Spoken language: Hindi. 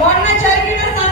मानना चाहिए ना